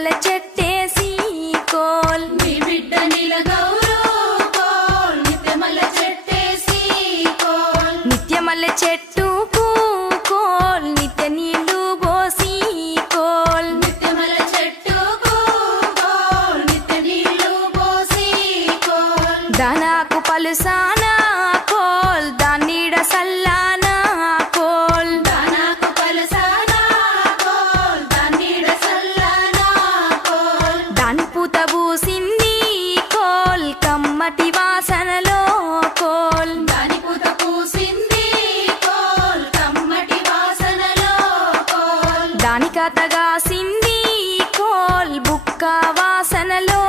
మల్లె చెట్టేసి కోల్ మీ బిడ్డ నీల గౌరో కోల్ నిత్య మల్లె చెట్టేసి కోల్ నిత్య మల్లె చెట్టుకు కోల్ నిత్య నీళ్లు పోసి కోల్ నిత్య మల్లె చెట్టుకు కోల్ నిత్య నీళ్లు పోసి కోల్ దానాకు పలుసానా కోల్ దాన్నీడ సల్లానా కోల్ దానాకు పలసానా కోల్ దాన్నీడ సల్లానా కోల్ దాని పూత పూసింది కోల్ కమ్మటి వాసనలో కోల్ దాని పూత పూసింది కోల్ కమ్మటి వాసనలో కోల్ దాని కథగాసింది కోల్ బుక్క వాసనలో